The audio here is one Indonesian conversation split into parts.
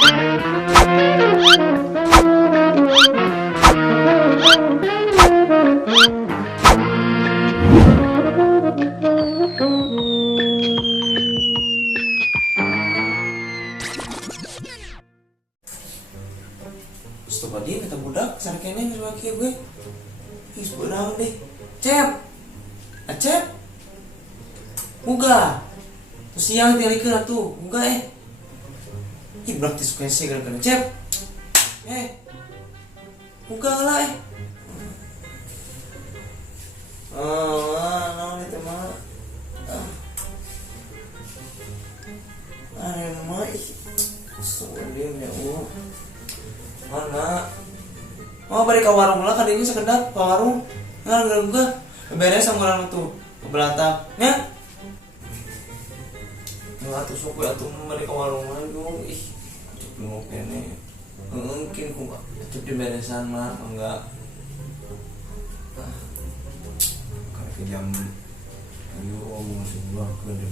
Stop aja kata budak, sana kene ngeus wae gue. Ih, sebenarnya deh. Cep. Acep. Muga. Terus siang tinggalikeun atuh. Muga Ih, berarti suka sih gara-gara Cep. Muga lah naon itu mah. Mah ih. Soalnya Allah. Mana? Mau balik ke warung lah, kadinya sekedap ke warung. Nggak juga. Beres sama orang tuh ke belakang. Ya? Nggak tuh sok ya tuh balik ke warung lah dong. Ih, cek bingung kene. Mungkin ku cek di beresan mah enggak. Kayak ke jam. Ayo masih buang ke deh.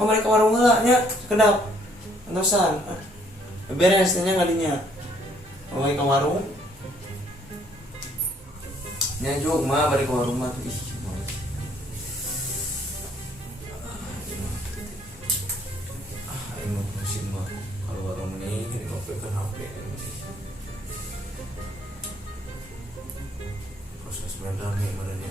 Mau balik ke warung lah, ya? Sekedap. Antosan. Beresnya ngadinya balik ke warung nyanjuk mah balik ke warung mah tuh ih ini musim mah kalau warung ini ngopekan HP proses rame mananya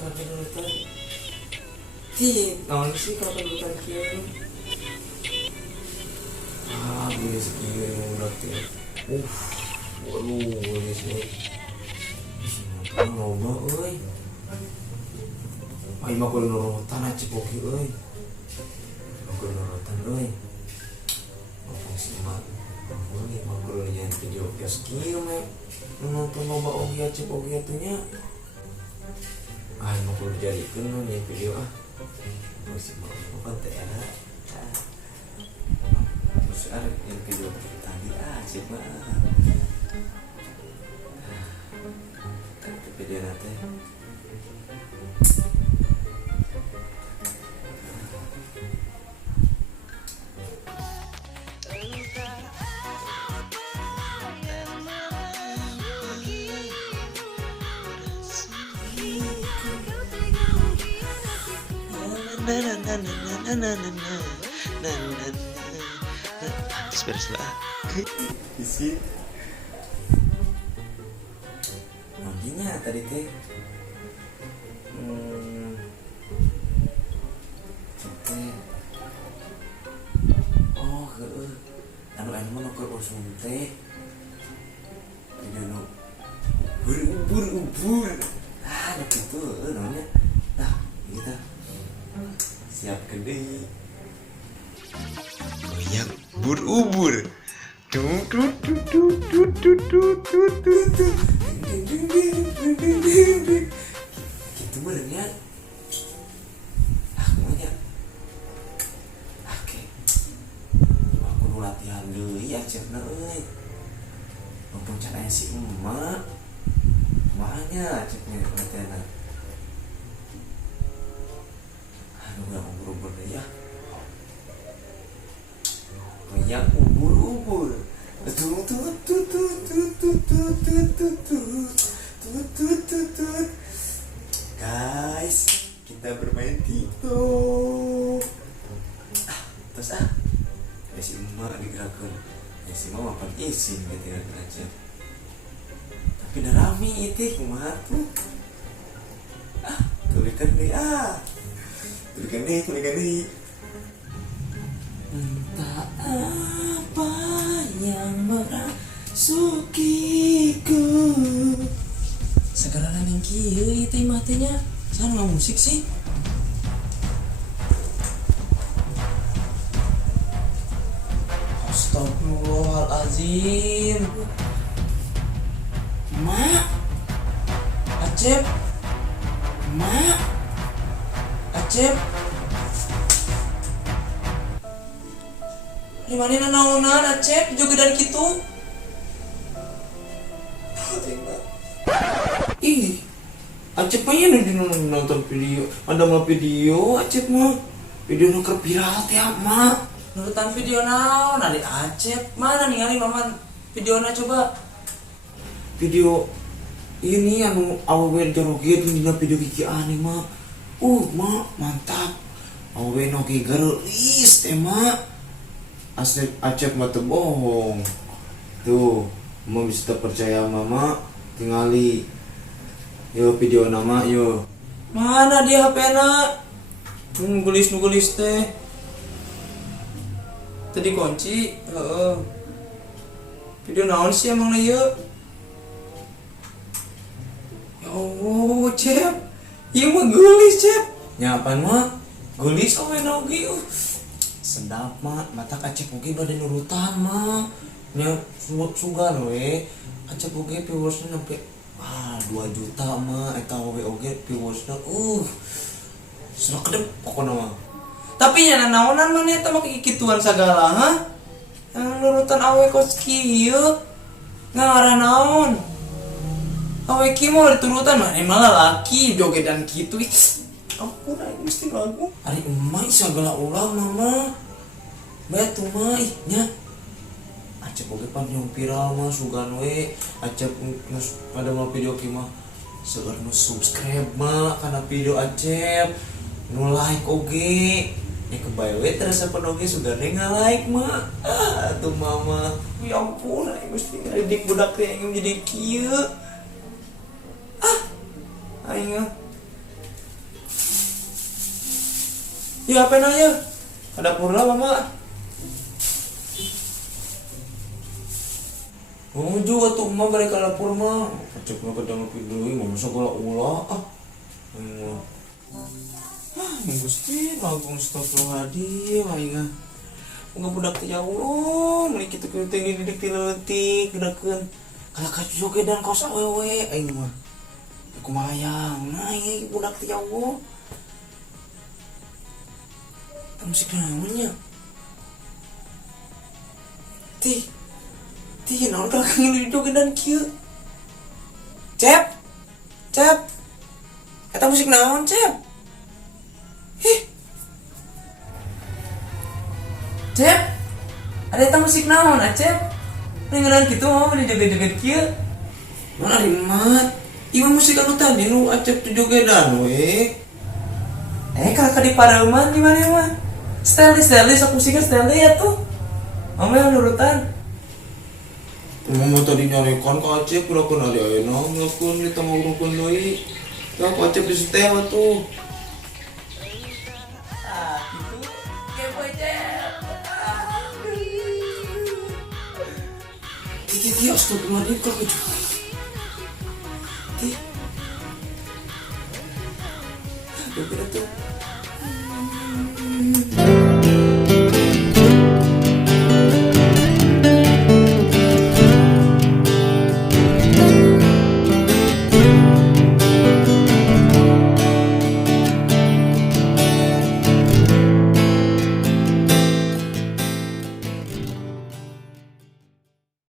kalau penurutan naon sih kalau penurutan kieu gue sekieu berarti waduh ini sih loba euy ai mah kudu nurutan aja poki euy kudu nurutan euy opong sih mah euy mah kudu jangan video kieu mah nonton loba oge aja poki atunya mau kudu jadikeun nih video masih mau apa teh terus ada yang video tadi sih mah video nanti beres lah isi nantinya tadi teh anu mah nuker usum teh tidak nu ubur gitu namanya kita siap gede goyang ubur gitu benernya maunya aku nu latihan deui acerna euy mumpung can aya si emak mahanya ceknya latihan udah ubur-ubur deh ya goyang ubur guys kita bermain TikTok terus ya si emak digerakkan si emak apa izin gitu aja tapi udah rame itu kumaha tuh tulikan deh entah apa yang merasukiku sekarang yang kieu itu matanya saya nggak musik sih Astagfirullahaladzim Astagfirullahaladzim. Mak, Acep, Mak, Acep. Di mana naonan Acep juga dari kitu. Ih, Acep mah ya nonton video, ada mah video Acep mah. Video nu viral teh mah. Nurutan video naon ari Acep mana ningali mama videona coba. Video ini anu awewe joget dina video Kiki Ani mah. Mah mantap. Awewe noge geureulis teh mah. Asli Acep mah teu bohong. Tuh, mau bisa percaya mama tingali. Yo video nama yo. Mana dia HP-na? Nugelis teh. Tadi kunci, video naon sih emang na yuk? Ya Allah, Cep, iya mah gelis Cep. Nyapan mah, gelis awe nogi. Sedap mah, mata Acep oge bade nurutan mah. Nya sugan we, Acep oge viewersna sampai 2 juta mah, eta oge viewersna. Sudah kedep pokoknya mah. Tapi nya naonan mah eta mah kikituan sagala ha? Yang nurutan awe kos kieu. Ngarah naon? Awe kieu mah diturutan mah malah laki jogedan kitu. Ampun aing mesti lagu. Ari emah sagala ulah mama. Batu mah nya. Acep oge pan yang viral mah sugan we. Acep pada mah video kieu mah seueur nu subscribe mah kana video Acep. Nu like oge. Ya kebae we terasa penoge sudah nge-like mah. Tuh mama. Ya ampun, aing mesti ngedidik budak teh yang jadi kieu. Aing ya apa nanya? Ada purna mama. Juga tuh mama balik ke dapur mah. Acep mah kadang video mah segala ulah. Gusti lagung astagfirullahaladzim aing mah budak teh ya Allah meuli kitu kitu dididik ti leutik geurakeun kalaka jogedan kos awewe aing mah kumaha yang aing budak teh ya Allah musik naon nya ti naon kalaka ngeulik jogedan kieu Cep eta musik naon Cep Cep, ada eta musik naon Acep? Nengenan kitu mah meni joget-joget kieu. Mana ari mat? Ieu musik anu tadi nu Acep teh jogedan we. Kakak di Pareuman di mana mah? Style sok musiknya style ya tuh. Mama yang nurutan. Mama tadi nyarekan ka Acep urakeun ari ayeuna ngelakeun di tengah urungkeun deui. Ya ka Acep di setel tuh. Dia astagfirullahaladzim kalau gitu. Aduh, tuh